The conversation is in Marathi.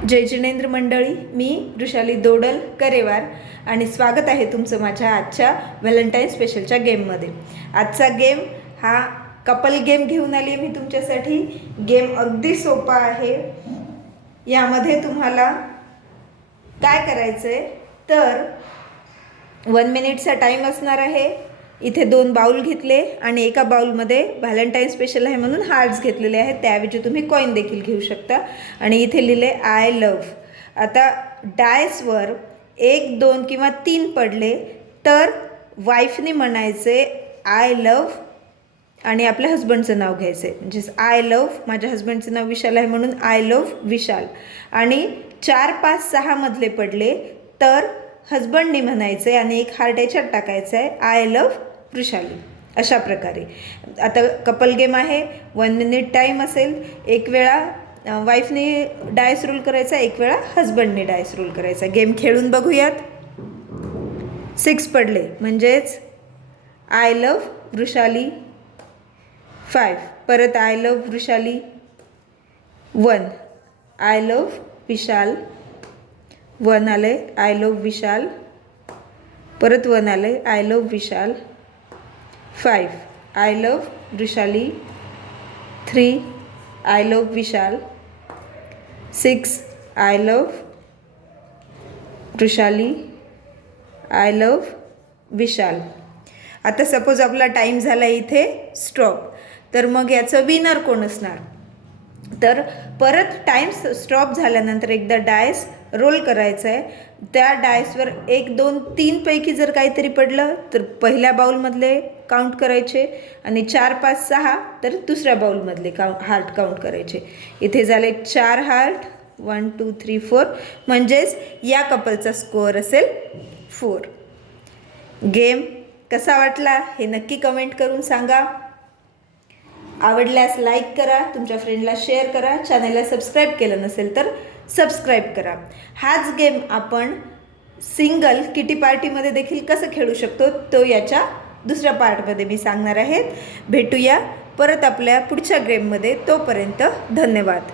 जय जिनेंद्र मंडळी, मी वृषाली दोडल करेवार आणि स्वागत आहे तुमचं माझ्या आजच्या व्हॅलेंटाईन स्पेशलच्या गेममध्ये। आजचा गेम हा कपल गेम घेऊन आली मी तुमच्यासाठी। गेम अगदी सोपा आहे। यामध्ये तुम्हाला काय करायचं आहे तर 1 मिनिटचा टाइम असणार आहे। इथे 2 बाउल घेतले आणि एका बाउलमध्ये व्हॅलेंटाईन स्पेशल आहे म्हणून हार्ट्स घेतलेले आहेत, त्याऐवजी तुम्ही कॉइन देखील घेऊ शकता। आणि इथे लिहिले आय लव्ह। आता डायसवर 1, 2 किंवा 3 पडले तर वाईफने म्हणायचे आय लव्ह आणि आपल्या हस्बंडचं नाव घ्यायचं आहे। म्हणजे आय लव्ह, माझ्या हस्बंडचं नाव विशाल आहे म्हणून आय लव्ह विशाल। आणि 4, 5, 6 मधले पडले तर हस्बंडने म्हणायचं आहे आणि एक हार्ट याच्यात टाकायचं आहे आय लव्ह वृषाली। अशा प्रकारे आता कपल गेम आहे। 1 मिनिट टाईम असेल। एक वेळा वाईफने डायस रोल करायचा, एक वेळा हस्बंडने डायस रोल करायचा। गेम खेळून बघूयात। 6 पडले म्हणजेच आय लव्ह वृषाली। 5 परत I love Vrushali. 1 I love Vishal. 1 आले आय लव्ह विशाल। परत 1 आले I love Vishal. 5 I love Vrushali. 3 I love Vishal. 6 I love Vrushali. I love Vishal. आता सपोज आपला टाईम झाला इथे स्टॉप, तर मग याचं विनर कोण असणार? तर परत टाईम स्टॉप झाल्यानंतर एकदा डायस रोल करायचा आहे। त्या डायसवर 1, 2, 3 पैकी जर काहीतरी पडलं तर पहिल्या बाउलमधले काउंट करायचे आणि 4, 5, 6 तर दुसऱ्या बाउलमधले हार्ट काउंट करायचे। इथे झाले 4 हार्ट, 1, 2, 3, 4 म्हणजेच या कपलचा स्कोअर असेल 4। गेम कसा वाटला हे नक्की कमेंट करून सांगा। आवडल्यास लाईक करा, तुमच्या फ्रेंडला शेअर करा, चॅनलला सबस्क्राईब केलं नसेल तर सबस्क्राईब करा। हाच गेम आपण सिंगल किटी पार्टीमध्ये देखील कसं खेळू शकतो तो याच्या दुसऱ्या पार्टमध्ये मी सांगणार आहे। भेटूया परत आपल्या पुढच्या गेममध्ये। तोपर्यंत धन्यवाद।